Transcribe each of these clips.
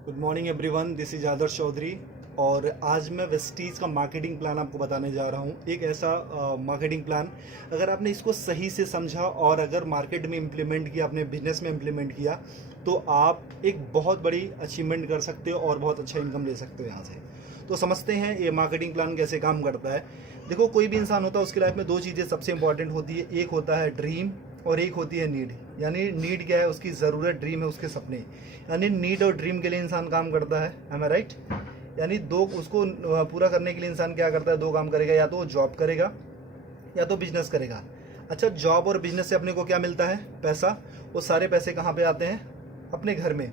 Good morning everyone, this is Adarsh Chaudhary. और आज मैं वेस्टीज का मार्केटिंग प्लान आपको बताने जा रहा हूँ। एक ऐसा मार्केटिंग प्लान, अगर आपने इसको सही से समझा और अगर मार्केट में इम्प्लीमेंट किया, अपने बिजनेस में इम्प्लीमेंट किया, तो आप एक बहुत बड़ी अचीवमेंट कर सकते हो और बहुत अच्छा इनकम ले सकते हो यहाँ से। तो समझते हैं ये मार्केटिंग प्लान कैसे काम करता है। देखो, कोई भी इंसान होता है, उसकी लाइफ में दो चीज़ें सबसे इंपॉर्टेंट होती है। एक होता है ड्रीम और एक होती है नीड। यानी नीड क्या है? उसकी ज़रूरत। ड्रीम है उसके सपने। यानी नीड और ड्रीम के लिए इंसान काम करता है। एम आई राइट? यानी दो, उसको पूरा करने के लिए इंसान क्या करता है? दो काम करेगा, या तो वो जॉब करेगा या तो बिजनेस करेगा। अच्छा, जॉब और बिजनेस से अपने को क्या मिलता है? पैसा। वो सारे पैसे कहाँ पे आते हैं? अपने घर में।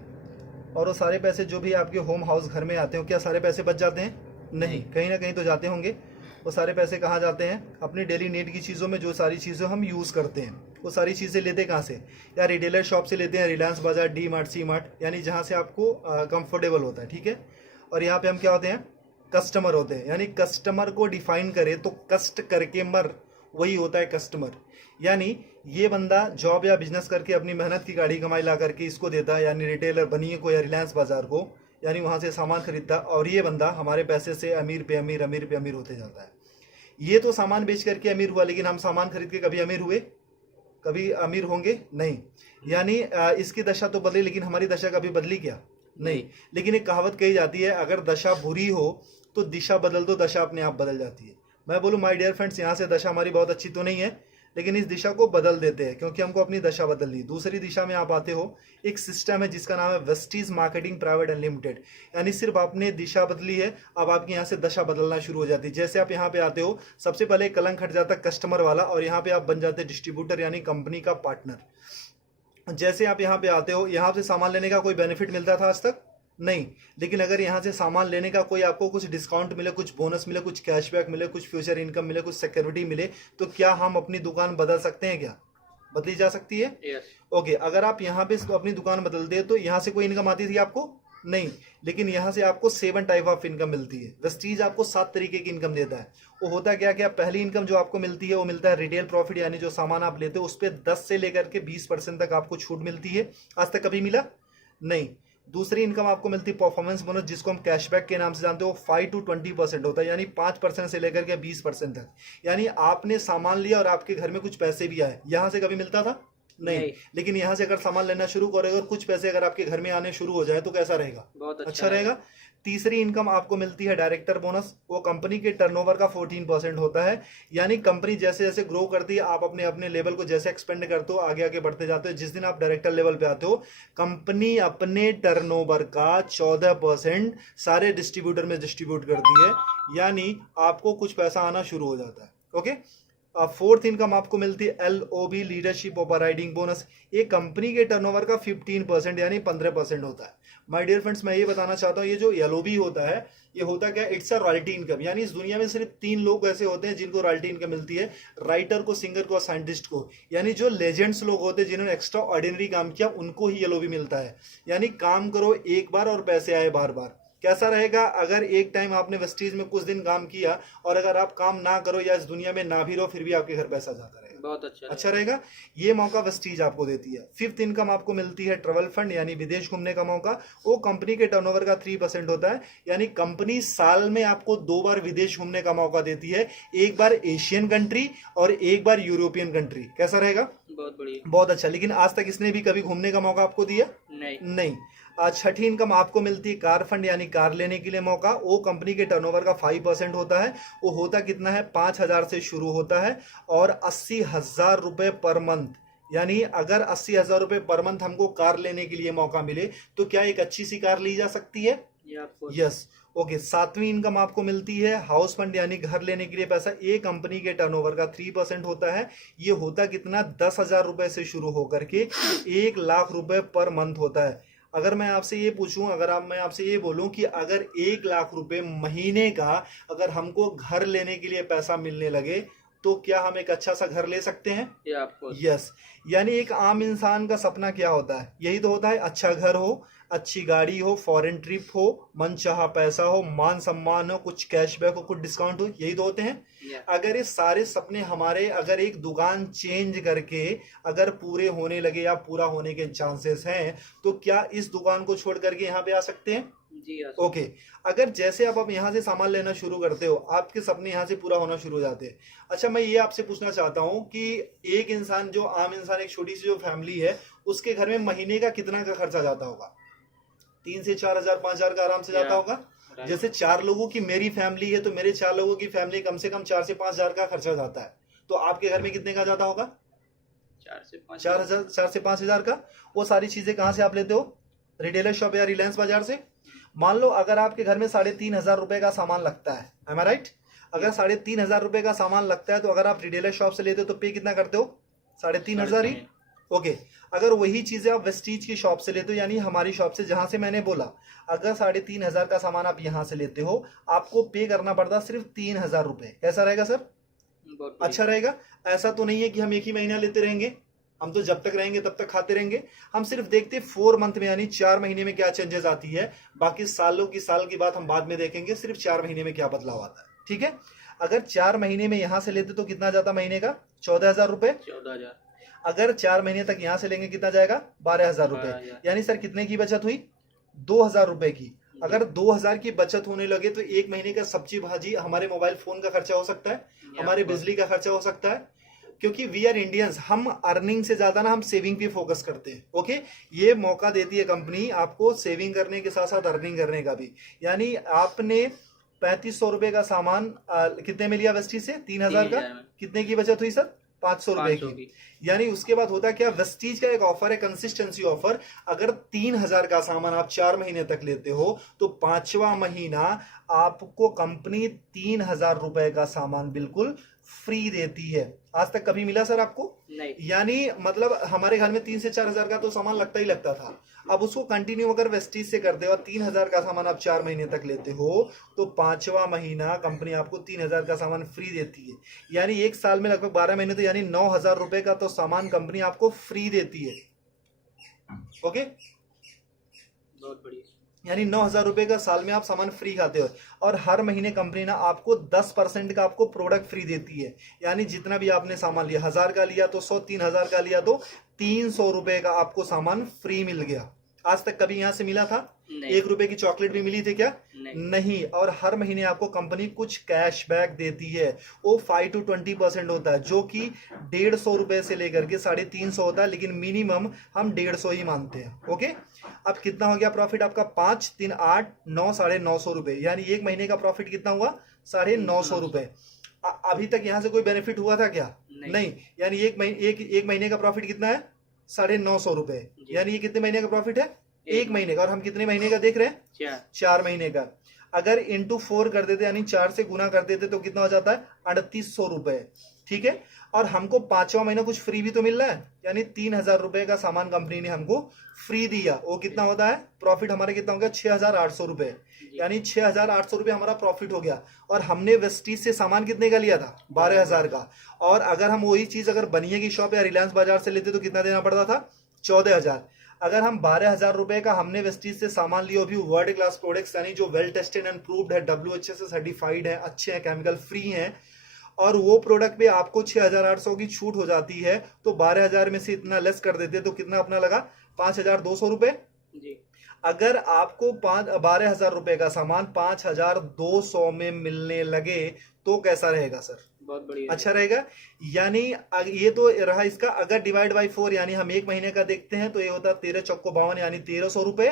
और वो सारे पैसे जो भी आपके होम हाउस घर में आते हो, क्या सारे पैसे बच जाते हैं? नहीं, कहीं ना कहीं तो जाते होंगे। वो सारे पैसे कहाँ जाते हैं? अपनी डेली नीड की चीज़ों में। जो सारी चीज़ें हम यूज़ करते हैं, वो सारी चीज़ें लेते कहाँ से? या रिटेलर शॉप से लेते हैं, रिलायंस बाजार, डी मार्ट, सी मार्ट, यानी जहाँ से आपको कंफर्टेबल होता है। ठीक है। और यहाँ पे हम क्या होते हैं? कस्टमर होते हैं। यानी कस्टमर को डिफाइन करें तो कष्ट करके मर, वही होता है कस्टमर। यानी ये बंदा जॉब या बिजनेस करके अपनी मेहनत की गाड़ी कमाई ला करके इसको देता है, यानी रिटेलर बनिए को या रिलायंस बाजार को, यानी वहाँ से सामान खरीदता है, और ये बंदा हमारे पैसे से अमीर पे अमीर, अमीर पे अमीर होते जाता है। ये तो सामान बेच करके अमीर हुआ, लेकिन हम सामान खरीद के कभी अमीर हुए? कभी अमीर होंगे? नहीं। यानी इसकी दशा तो बदली, लेकिन हमारी दशा कभी बदली क्या? नहीं। लेकिन एक कहावत कही जाती है, अगर दशा बुरी हो तो दिशा बदल दो, दशा अपने आप बदल जाती है। मैं बोलूँ माय डियर फ्रेंड्स, यहाँ से दशा हमारी बहुत अच्छी तो नहीं है, लेकिन इस दिशा को बदल देते हैं, क्योंकि हमको अपनी दशा बदलनी। दूसरी दिशा में आप आते हो, एक सिस्टम है जिसका नाम है वेस्टीज मार्केटिंग प्राइवेट अनलिमिटेड। यानी सिर्फ आपने दिशा बदली है, अब आपकी यहाँ से दशा बदलना शुरू हो जाती है। जैसे आप यहाँ पे आते हो, सबसे पहले कलंक हट जाता है कस्टमर वाला, और यहाँ पे आप बन जाते हैं डिस्ट्रीब्यूटर, यानी कंपनी का पार्टनर। जैसे आप यहाँ पे आते हो, यहाँ से सामान लेने का कोई बेनिफिट मिलता था आज तक? नहीं। लेकिन अगर यहाँ से सामान लेने का कोई आपको कुछ डिस्काउंट मिले, कुछ बोनस मिले, कुछ कैशबैक मिले, कुछ फ्यूचर इनकम मिले, कुछ सिक्योरिटी मिले, तो क्या हम अपनी दुकान बदल सकते हैं? क्या बदली जा सकती है? यस। ओके। अगर आप यहाँ पे अपनी दुकान बदलते हैं, तो यहाँ से कोई इनकम आती थी आपको? नहीं। लेकिन यहाँ से आपको 7 टाइप ऑफ इनकम मिलती है। वेस्टीज आपको 7 तरीके की इनकम देता है। वो होता क्या क्या? पहली इनकम जो आपको मिलती है, वो मिलता है रिटेल प्रॉफिट, यानी जो सामान आप लेते हो उस पर 10 से लेकर के 20% तक आपको छूट मिलती है। आज तक कभी मिला? नहीं। दूसरी इनकम आपको मिलती है परफॉर्मेंस बोनस, जिसको हम कैशबैक के नाम से जानते हो। 5 to 20% होता है, यानी 5% से लेकर के 20% तक। यानी आपने सामान लिया और आपके घर में कुछ पैसे भी आए, यहां से कभी मिलता था? नहीं। लेकिन यहाँ से अगर सामान लेना शुरू करोगे और कुछ पैसे अगर आपके घर में आने शुरू हो जाए, तो कैसा रहेगा? बहुत अच्छा रहेगा। तीसरी इनकम आपको मिलती है डायरेक्टर बोनस। वो कंपनी के टर्नओवर का 14% होता है। यानी कंपनी जैसे जैसे ग्रो करती है, आप अपने अपने लेवल को जैसे एक्सपेंड करते हो, आगे आगे बढ़ते जाते हो, जिस दिन आप डायरेक्टर लेवल पे आते हो, कंपनी अपने टर्नओवर का 14% सारे डिस्ट्रीब्यूटर में डिस्ट्रीब्यूट करती है। यानी आपको कुछ पैसा आना शुरू हो जाता है। ओके। फोर्थ इनकम आपको मिलती है LOB, लीडरशिप ओवरराइडिंग बोनस। ये कंपनी के टर्नओवर का 15% यानी 15% होता है। माय डियर फ्रेंड्स, मैं ये बताना चाहता हूँ, ये जो LOB होता है, ये होता क्या? It's a royalty income. यानी इस दुनिया में सिर्फ 3 लोग ऐसे होते हैं जिनको रॉयल्टी इनकम मिलती है, राइटर को, सिंगर को और साइंटिस्ट को। यानी जो लेजेंड्स लोग होते हैं, जिन्होंने एक्स्ट्रा ऑर्डिनरी काम किया, उनको ही LOB मिलता है। यानी काम करो एक बार और पैसे आए बार बार। कैसा रहेगा अगर एक टाइम आपने वेस्टीज में कुछ दिन काम किया, और अगर आप काम ना करो या इस दुनिया में ना भी रहो, फिर भी आपके घर पैसा जाता रहेगा? बहुत अच्छा रहेगा। ये मौका वेस्टीज आपको देती है। फिफ्थ इनकम आपको मिलती है ट्रेवल फंड, यानी विदेश घूमने का मौका। वो कंपनी के टर्नओवर का 3% होता है। यानी कंपनी साल में आपको 2 बार विदेश घूमने का मौका देती है, एक बार एशियन कंट्री और एक बार यूरोपियन कंट्री। कैसा रहेगा? बहुत बढ़िया। बहुत अच्छा। लेकिन आज तक इसने भी कभी घूमने का मौका आपको दिया? नहीं। छठी इनकम आपको मिलती है कार फंड, यानी कार लेने के लिए मौका। वो कंपनी के टर्नओवर का 5% होता है। वो होता कितना है? 5,000 से शुरू होता है और 80,000 रुपए पर मंथ। यानी अगर 80,000 रुपए पर मंथ हमको कार लेने के लिए मौका मिले, तो क्या एक अच्छी सी कार ली जा सकती है? यस। ओके। सातवीं इनकम आपको मिलती है हाउस फंड, यानी घर लेने के लिए पैसा। ये कंपनी के टर्नओवर का 3% होता है। ये होता कितना? 10,000 रुपए से शुरू होकर के 1,00,000 रुपए पर मंथ होता है। अगर मैं आपसे ये पूछूं, मैं आपसे ये बोलूं कि अगर 1,00,000 रुपए महीने का अगर हमको घर लेने के लिए पैसा मिलने लगे, तो क्या हम एक अच्छा सा घर ले सकते हैं? या आपको यस। यानी एक आम इंसान का सपना क्या होता है? यही तो होता है, अच्छा घर हो, अच्छी गाड़ी हो, फॉरेन ट्रिप हो, मनचाहा पैसा हो, मान सम्मान हो, कुछ कैशबैक हो, कुछ डिस्काउंट हो, यही तो होते हैं। या अगर ये सारे सपने हमारे अगर एक दुकान चेंज करके अगर पूरे होने लगे या पूरा होने के चांसेस हैं, तो क्या इस दुकान को छोड़ करके यहाँ पे आ सकते हैं? जी या ओके। अगर जैसे आप यहाँ से सामान लेना शुरू करते हो, आपके सपने यहाँ से पूरा होना शुरू हो जाते हैं। अच्छा, मैं ये आपसे पूछना चाहता हूँ कि एक इंसान, जो आम इंसान, एक छोटी सी जो फैमिली है, उसके घर में महीने का कितना का खर्चा जाता होगा? 3 से 4 हजार, 5 हजार का आराम से जाता या होगा। जैसे 4 लोगों की मेरी फैमिली है, तो मेरे 4 लोगों की फैमिली कम से कम 4 से 5 हजार का खर्चा जाता है। तो आपके घर में कितने का जाता होगा? 4 से 5 4 हजार, 4 से 5 हजार का। वो सारी चीजें कहाँ से आप लेते हो? रिटेलर शॉप या रिलायंस बाजार से। मान लो अगर आपके घर में 3,500 रुपए का सामान लगता है, एम आई राइट? अगर 3,500 रुपए का सामान लगता है, तो अगर आप रिटेलर शॉप से लेते हो तो पे कितना करते हो? 3,500 ही। ओके। अगर वही चीजें आप वेस्टीज की शॉप से लेते हो, यानी हमारी शॉप से, जहां से मैंने बोला, अगर 3,500 का सामान आप यहां से लेते हो, आपको पे करना पड़ता सिर्फ 3,000 रुपए। कैसा रहेगा सर? बहुत अच्छा रहेगा। ऐसा तो नहीं है कि हम एक ही महीना लेते रहेंगे, हम तो जब तक रहेंगे तब तक खाते रहेंगे। हम सिर्फ देखते 4 मंथ में, यानी 4 महीने में क्या चेंजेस आती है। बाकी सालों की साल की बात हम बाद में देखेंगे, सिर्फ 4 महीने में क्या बदलाव आता है। ठीक है। अगर 4 महीने में यहां से लेते तो कितना जाता महीने का? 14,000 रुपए। 14,000 अगर 4 महीने तक यहां से लेंगे, कितना जाएगा? 12,000 रुपए। 12,000 यानी सर कितने की बचत हुई? 2,000 रुपए की। अगर 2,000 की बचत होने लगे, तो एक महीने का सब्जी भाजी, हमारे मोबाइल फोन का खर्चा हो सकता है, हमारे बिजली का खर्चा हो सकता है। क्योंकि वी आर इंडियंस, हम अर्निंग से ज्यादा ना हम सेविंग पे फोकस करते हैं। ओके। ये मौका देती है कंपनी आपको सेविंग करने के साथ साथ अर्निंग करने का भी। यानी आपने 3,500 रुपए का सामान कितने में लिया वेस्टीज से? 3,000 का। 3,000 में। कितने की बचत हुई सर? 500 रुपए 500 की। की। यानी उसके बाद होता क्या, वेस्टीज का एक ऑफर है, कंसिस्टेंसी ऑफर। अगर 3,000 का सामान आप 4 महीने तक लेते हो, तो 5वां महीना आपको कंपनी 3,000 रुपए का सामान बिल्कुल फ्री देती है। आज तक कभी मिला सर आपको? नहीं। यानी मतलब हमारे घर में 3 से 4 हजार का तो सामान लगता ही लगता था। अब उसको कंटिन्यू अगर वेस्टीज से करते हो, 3,000 का सामान आप 4 महीने तक लेते हो, तो 5वां महीना कंपनी आपको 3,000 का सामान फ्री देती है। यानी एक साल में लगभग 12 महीने, तो यानी 9,000 रुपए का तो सामान कंपनी आपको फ्री देती है। ओके। बहुत बढ़िया। यानी 9,000 रुपए का साल में आप सामान फ्री खाते हो। और हर महीने कंपनी ना आपको 10% का आपको प्रोडक्ट फ्री देती है। यानी जितना भी आपने सामान लिया, 1,000 का लिया तो 100, 3,000 का लिया तो 300 रुपए का आपको सामान फ्री मिल गया। आज तक कभी यहां से मिला था? नहीं। 1 रुपए की चॉकलेट भी मिली थी क्या? नहीं। और हर महीने आपको कंपनी कुछ कैशबैक देती है। वो 5 to 20% होता है, जो कि 150 रुपए से लेकर के 350 होता है, लेकिन मिनिमम हम 150 ही मानते हैं। ओके। अब कितना हो गया प्रॉफिट आपका? 5, 3, 8, 9, 950 रुपए। यानी एक महीने का प्रॉफिट कितना हुआ? 950 रुपए। अभी तक यहां से कोई बेनिफिट हुआ था क्या? नहीं। यानी एक महीने का प्रॉफिट कितना है? 950 रुपए। यानी ये कितने महीने का प्रॉफिट है? एक महीने का। और हम कितने महीने का देख रहे हैं? 4 महीने का। अगर इंटू 4 कर देते, यानी 4 से गुना कर देते, तो कितना हो जाता है? 3,800 रुपए। ठीक है। और हमको 5वां महीना कुछ फ्री भी तो मिल रहा है, यानी 3,000 रुपए का सामान कंपनी ने हमको फ्री दिया। वो कितना होता है? प्रॉफिट हमारा कितना हो गया? 6,800 रुपए। यानी 6,800 रुपए हमारा प्रॉफिट हो गया। और हमने वेस्टीज से सामान कितने का लिया था? 12,000 का। और अगर हम वही चीज अगर बनिए की शॉप या रिलायंस बाजार से लेते तो कितना देना पड़ता था? 14,000। अगर हम 12,000 रुपए का हमने वेस्टीज से सामान लिया, भी वर्ल्ड क्लास प्रोडक्ट्स, यानी जो वेल टेस्टेड एंड प्रूव्ड है, WHA से सर्टिफाइड है, अच्छे हैं, केमिकल फ्री हैं, और वो प्रोडक्ट पे आपको 6,800 की छूट हो जाती है, तो 12,000 में से इतना लेस कर देते तो कितना अपना लगा? 5,200 रुपए। अगर आपको 12,000 रुपए का सामान 5,200 में मिलने लगे, तो कैसा रहेगा सर? बहुत बढ़िया। अच्छा रहेगा। यानी ये तो रहा इसका। अगर डिवाइड बाई 4, यानी हम एक महीने का देखते हैं, तो ये होता है 13 चौको 52, यानी 1,300 रुपए।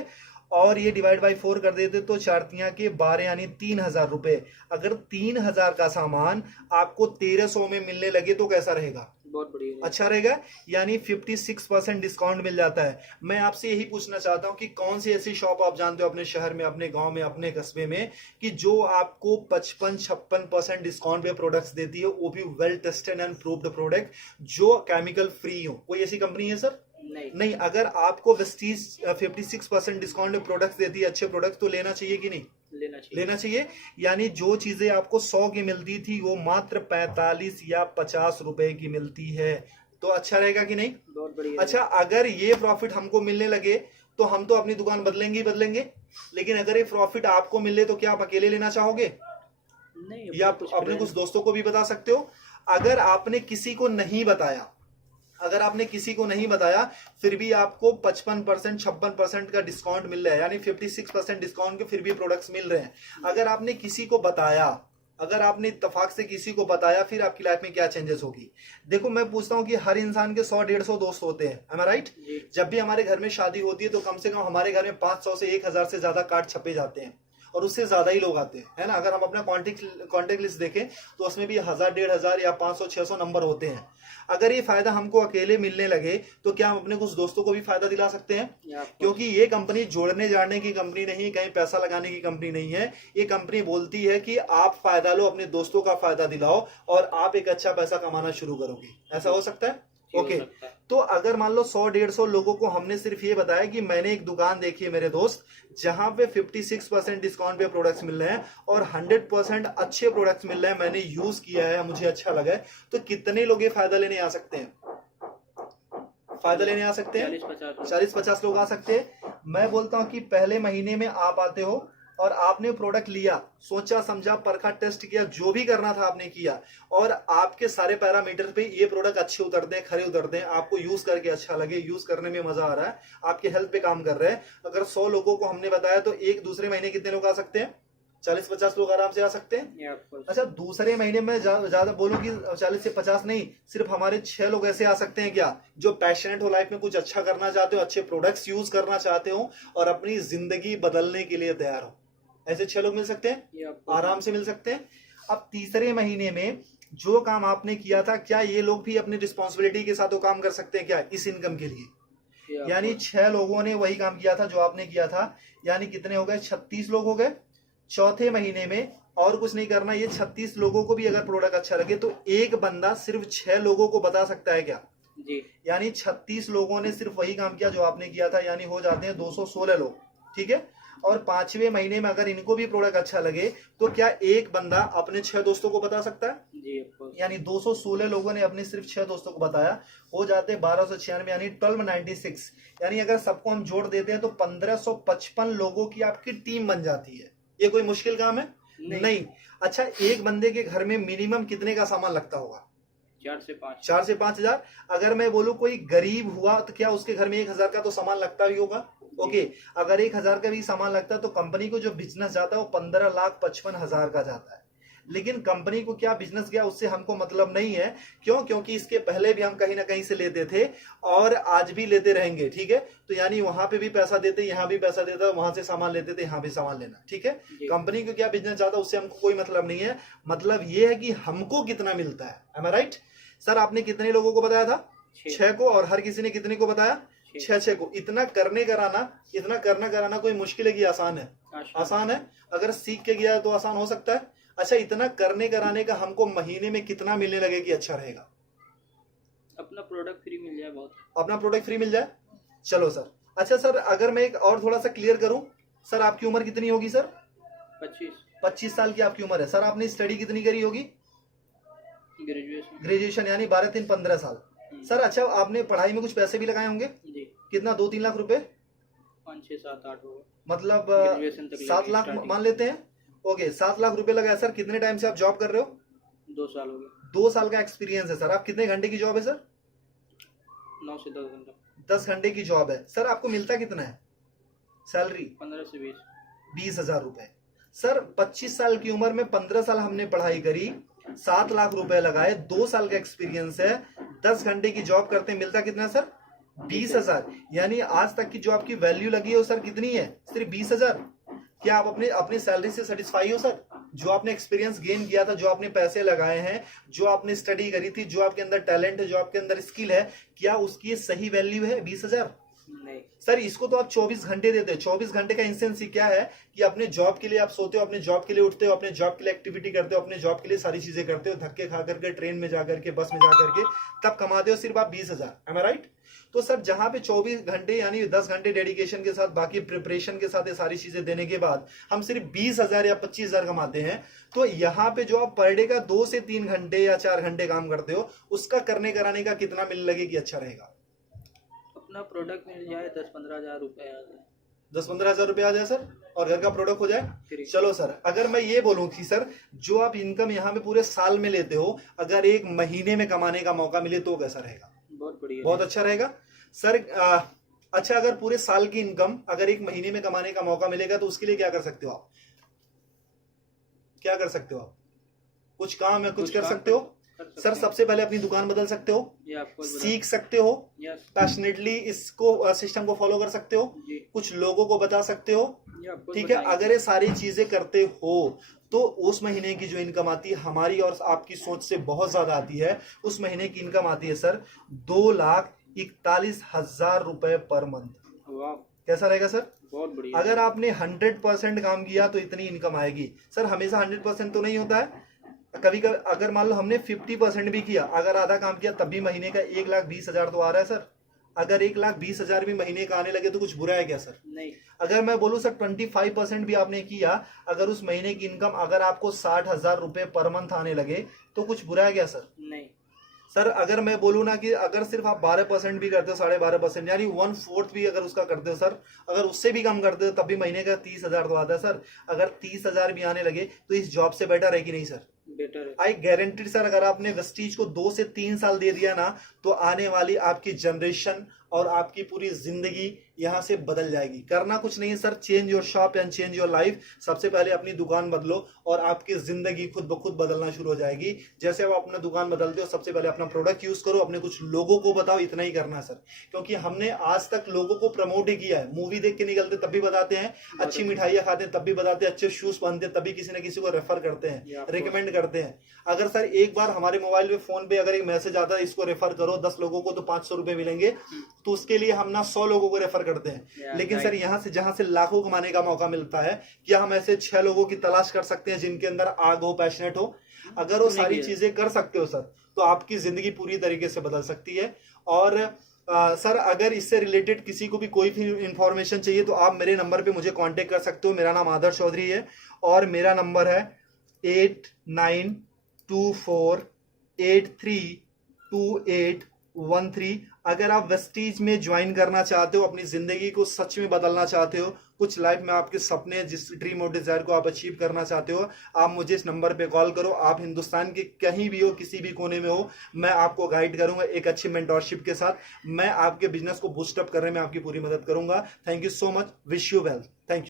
और ये डिवाइड बाई 4 कर देते तो 4 के 12, यानी 3,000 रुपए। अगर 3,000 का सामान आपको 1,300 में मिलने लगे, तो कैसा रहेगा? बहुत बढ़िया। अच्छा रहेगा। यानी 56% डिस्काउंट मिल जाता है। मैं आपसे यही पूछना चाहता हूं कि कौन सी ऐसी शॉप आप जानते हो अपने शहर में, अपने गांव में, अपने कस्बे में, कि जो आपको 55-56% डिस्काउंट पे प्रोडक्ट्स देती है, वो भी well tested and proved product, जो केमिकल फ्री हो? कोई ऐसी कंपनी है सर? नहीं नहीं, अगर आपको वेस्टीज 56% डिस्काउंट में प्रोडक्ट्स देती है, अच्छे प्रोडक्ट, तो लेना चाहिए कि नहीं? लेना चाहिए। लेना चाहिए। यानी जो चीजें आपको 100 की मिलती थी वो मात्र 45 या 50 रुपए की मिलती है, तो अच्छा रहेगा कि नहीं? बहुत बढ़िया। अच्छा, अगर ये प्रॉफिट हमको मिलने लगे तो हम तो अपनी दुकान बदलेंगे ही बदलेंगे, लेकिन अगर ये प्रॉफिट आपको मिले तो क्या आप अकेले लेना चाहोगे, नहीं, या आप अपने कुछ दोस्तों को भी बता सकते हो? अगर आपने किसी को नहीं बताया, अगर आपने किसी को नहीं बताया फिर भी आपको 55% 56% का डिस्काउंट मिल रहा है, यानी 56% डिस्काउंट के फिर भी प्रोडक्ट्स मिल रहे हैं। अगर आपने किसी को बताया, अगर आपने इत्तेफाक से किसी को बताया, फिर आपकी लाइफ में क्या चेंजेस होगी? देखो, मैं पूछता हूँ कि हर इंसान के 100-150 दोस्त होते हैं, am I right? जब भी हमारे घर में शादी होती है तो कम से कम हमारे घर में 500 से 1000 से ज्यादा कार्ड छपे जाते हैं, और उससे ज्यादा ही लोग आते हैं, है ना? अगर हम अपना कॉन्टेक्ट लिस्ट देखें तो उसमें भी 1000-1500 या 500-600 नंबर होते हैं। अगर ये फायदा हमको अकेले मिलने लगे तो क्या हम अपने कुछ दोस्तों को भी फायदा दिला सकते हैं? क्योंकि ये कंपनी जोड़ने जाने की कंपनी नहीं, कहीं पैसा लगाने की कंपनी नहीं है। ये कंपनी बोलती है कि आप फायदा लो, अपने दोस्तों का फायदा दिलाओ, और आप एक अच्छा पैसा कमाना शुरू करोगे। ऐसा हो सकता है? ओके, तो अगर मान लो 100-150 लोगों को हमने सिर्फ ये बताया कि मैंने एक दुकान देखी है मेरे दोस्त, जहां पे 56% डिस्काउंट पे प्रोडक्ट्स मिल रहे हैं और 100% अच्छे प्रोडक्ट्स मिल रहे हैं, मैंने यूज किया है, मुझे अच्छा लगा है, तो कितने लोग ये फायदा लेने आ सकते हैं? फायदा लेने आ सकते हैं 40-50 लोग आ सकते हैं। मैं बोलता हूं कि पहले महीने में आप आते हो और आपने प्रोडक्ट लिया, सोचा समझा, परखा, टेस्ट किया, जो भी करना था आपने किया, और आपके सारे पैरामीटर पे ये प्रोडक्ट अच्छे उतरते हैं, खरे उतरते हैं, आपको यूज करके अच्छा लगे, यूज करने में मजा आ रहा है, आपके हेल्थ पे काम कर रहे हैं। अगर 100 लोगों को हमने बताया तो एक दूसरे महीने कितने लोग आ सकते हैं? 40-50 लोग आराम से आ सकते हैं। अच्छा, दूसरे महीने में ज्यादा बोलूं कि 40 से 50 नहीं, सिर्फ हमारे 6 लोग ऐसे आ सकते हैं क्या, जो पैशनेट हो, लाइफ में कुछ अच्छा करना चाहते हो, अच्छे प्रोडक्ट्स यूज करना चाहते हो और अपनी जिंदगी बदलने के लिए तैयार हो। ऐसे 6 लोग मिल सकते हैं, आराम से मिल सकते हैं। अब तीसरे महीने में जो काम आपने किया था, क्या ये लोग भी अपनी रिस्पॉन्सिबिलिटी के साथ वो काम कर सकते हैं क्या इस इनकम के लिए? यानी 6 लोगों ने वही काम किया था जो आपने किया था, यानी कितने हो गए? 36 लोग हो गए। चौथे महीने में और कुछ नहीं करना, ये 36 लोगों को भी अगर प्रोडक्ट अच्छा लगे तो एक बंदा सिर्फ 6 लोगों को बता सकता है क्या जी? यानी 36 लोगों ने सिर्फ वही काम किया जो आपने किया था, यानी हो जाते हैं 216 लोग, ठीक है? और 5वें महीने में अगर इनको भी प्रोडक्ट अच्छा लगे तो क्या एक बंदा अपने 6 दोस्तों को बता सकता है? जी, यानी 216 लोगों ने अपने सिर्फ 6 दोस्तों को बताया, हो जाते 1296, यानी 1296। यानी अगर सबको हम जोड़ देते हैं तो 1555 लोगों की आपकी टीम बन जाती है। ये कोई मुश्किल काम है? नहीं। अच्छा, एक बंदे के घर में मिनिमम कितने का सामान लगता होगा? 4 से 5 हजार। अगर मैं बोलूं कोई गरीब हुआ तो क्या उसके घर में 1000 का तो सामान लगता ही होगा? ओके, अगर 1000 का भी सामान लगता है तो कंपनी को जो बिजनेस जाता है वो 15,55,000 का जाता है। लेकिन कंपनी को क्या बिजनेस गया उससे हमको मतलब नहीं है। क्यों? क्योंकि इसके पहले भी हम कहीं ना कहीं से लेते थे और आज भी लेते रहेंगे, ठीक है? तो यानी वहां पे भी पैसा देते, यहाँ भी पैसा देता, वहां से सामान लेते थे, यहाँ भी सामान लेना, ठीक है? कंपनी को क्या बिजनेस जाता उससे हमको कोई मतलब नहीं है। मतलब ये है कि हमको कितना मिलता है। एम आई राइट? सर, आपने कितने लोगों को बताया था? 6 को। और हर किसी ने कितने को बताया? 6 को। इतना करना कराना कोई मुश्किल है कि आसान है? आसान है। अगर सीख के गया तो आसान हो सकता है। अच्छा, इतना करने कराने का हमको महीने में कितना मिलने लगे कि अच्छा रहेगा? अपना प्रोडक्ट फ्री मिल जाए, बहुत अपना प्रोडक्ट फ्री मिल जाए। चलो सर। अच्छा सर, अगर मैं एक और थोड़ा सा क्लियर करूं, सर आपकी उम्र कितनी होगी सर? 25 साल की आपकी उम्र है। सर आपने स्टडी कितनी करी होगी? ग्रेजुएशन, यानी 12-3-15 साल। सर अच्छा, आपने पढ़ाई में कुछ पैसे भी लगाए होंगे? जी। कितना? 2-3 लाख रुपए? 5-6-7-8 होगा, मतलब 7 लाख मान लेते हैं। ओके, 7 लाख रुपए लगाए। सर कितने टाइम से आप जॉब कर रहे हो? 2 साल हो गए। 2 साल का एक्सपीरियंस है सर। आप कितने घंटे की जॉब है सर? 9 से 10 घंटा। 10 घंटे की जॉब है। सर आपको मिलता कितना है सैलरी? 15 से 20,000 रुपए। सर 25 साल की उम्र में 15 साल हमने पढ़ाई करी, 7 लाख रुपए लगाए, 2 साल का एक्सपीरियंस है, 10 घंटे की जॉब करते, मिलता कितना सर? 20,000। यानी आज तक की जो आपकी वैल्यू लगी है वो सर कितनी है? सिर्फ 20,000। क्या आप अपनी सैलरी से सेटिस्फाई हो सर? जो आपने एक्सपीरियंस गेन किया था, जो आपने पैसे लगाए हैं, जो आपने स्टडी करी थी, जो आपके अंदर टैलेंट है, जो आपके अंदर स्किल है, क्या उसकी सही वैल्यू है 20,000? नहीं सर, इसको तो आप 24 घंटे देते हो। 24 घंटे का इंसेंस क्या है कि अपने जॉब के लिए आप सोते हो, अपने जॉब के लिए उठते हो, अपने जॉब के लिए एक्टिविटी करते हो, अपने जॉब के लिए सारी चीजें करते हो, धक्के खा करके, ट्रेन में जाकर के, बस में जाकर के, तब कमाते हो सिर्फ आप 20,000। एम आई राइट? तो सर जहां पे 24 घंटे यानी 10 घंटे डेडिकेशन के साथ बाकी प्रिपरेशन के साथ ये सारी चीजें देने के बाद हम सिर्फ 20,000 या 25,000 कमाते हैं, तो यहाँ पे जो आप पर डे का 2 से 3 घंटे या 4 घंटे काम करते हो, उसका करने कराने का कितना मिल लगे कि अच्छा रहेगा? अपना प्रोडक्ट मिल जाए 10-15 हज़ार रुपये आ जाए। 10-15 हजार रुपये आ जाए सर, और घर का प्रोडक्ट हो जाए। फ्री। चलो सर, अगर मैं ये बोलूं कि सर जो आप इनकम यहाँ पे पूरे साल में लेते हो, अगर एक महीने में कमाने का मौका मिले तो कैसा रहेगा? बहुत बढ़िया। बहुत अच्छा रहेगा सर। अच्छा, अगर पूरे साल की इनकम अगर एक महीने में कमाने का मौका मिलेगा तो उसके लिए क्या कर सकते हो आप? क्या कर सकते हो आप? कुछ काम है, कुछ कर सकते हो सर। सबसे पहले अपनी दुकान बदल सकते हो, ये आपको सीख सकते हो, पैशनेटली इसको सिस्टम को फॉलो कर सकते हो, कुछ लोगों को बता सकते हो, ठीक है। अगर ये सारी चीजें करते हो तो उस महीने की जो इनकम आती है हमारी और आपकी सोच से बहुत ज्यादा आती है। उस महीने की इनकम आती है सर 2,41,000 रुपए पर मंथ। वाह, कैसा रहेगा सर? बहुत बढ़िया। अगर आपने 100% काम किया तो इतनी इनकम आएगी सर। हमेशा 100% तो नहीं होता है, कभी कभी अगर मान लो हमने 50% भी किया, अगर आधा काम किया तब भी महीने का 1,20,000 तो आ रहा है सर। अगर 1,20,000 भी महीने का आने लगे तो कुछ बुरा है क्या सर? नहीं। अगर मैं बोलूं सर 25% भी आपने किया, अगर उस महीने की इनकम अगर आपको 60,000 रुपए पर मंथ आने लगे तो कुछ बुरा है क्या सर? नहीं सर अगर मैं बोलूं ना कि अगर सिर्फ आप 12% भी करते हो, 12.5% यानी 1/4 भी अगर उसका करते हो सर, अगर उससे भी कम करते हो तब भी महीने का 30,000 तो आता है सर। अगर 30,000 भी आने लगे तो इस जॉब से बेटर है कि नहीं सर? बेटर है। आई गारंटी सर, अगर आपने वेस्टीज को 2 से 3 साल दे दिया ना तो आने वाली आपकी जनरेशन और आपकी पूरी जिंदगी यहां से बदल जाएगी। करना कुछ नहीं है sir, change your shop and change your life. सबसे पहले अपनी दुकान बदलो और आपकी जिंदगी खुद ब खुद बदलना शुरू हो जाएगी। जैसे आप अपना दुकान बदलते हो, सबसे पहले अपना प्रोडक्ट यूज करो, अपने कुछ लोगों को बताओ, इतना ही करना है सर। क्योंकि हमने आज तक लोगों को प्रमोट ही किया है। मूवी देख के निकलते तब भी बताते हैं, अच्छी मिठाइयां खाते हैं तब भी बताते हैं, अच्छे शूज पहनते हैं तभी किसी न किसी को रेफर करते हैं, रिकमेंड करते हैं। अगर सर एक बार हमारे मोबाइल पे फोन पे अगर एक मैसेज आता है इसको रेफर करो 10 लोगों को तो 500 रुपए मिलेंगे, तो उसके लिए हम ना 100 लोगों को रेफर करते हैं। लेकिन सर यहाँ से जहां से लाखों कमाने का मौका मिलता है, क्या हम ऐसे 6 लोगों की तलाश कर सकते हैं जिनके अंदर आग हो, पैशनेट हो? अगर वो सारी चीजें कर सकते हो सर तो आपकी जिंदगी पूरी तरीके से बदल सकती है। और सर अगर इससे रिलेटेड किसी को भी कोई भी इंफॉर्मेशन चाहिए तो आप मेरे नंबर पे मुझे कांटेक्ट कर सकते हो। मेरा नाम आदर्श चौधरी है और मेरा नंबर है 8924832813। अगर आप वेस्टीज में ज्वाइन करना चाहते हो, अपनी जिंदगी को सच में बदलना चाहते हो, कुछ लाइफ में आपके सपने, जिस ड्रीम और डिजायर को आप अचीव करना चाहते हो, आप मुझे इस नंबर पे कॉल करो। आप हिंदुस्तान के कहीं भी हो, किसी भी कोने में हो, मैं आपको गाइड करूंगा एक अच्छी मेंटोरशिप के साथ। मैं आपके बिजनेस को बूस्टअप करने में आपकी पूरी मदद करूंगा। Thank you so much, wish you well, thank you.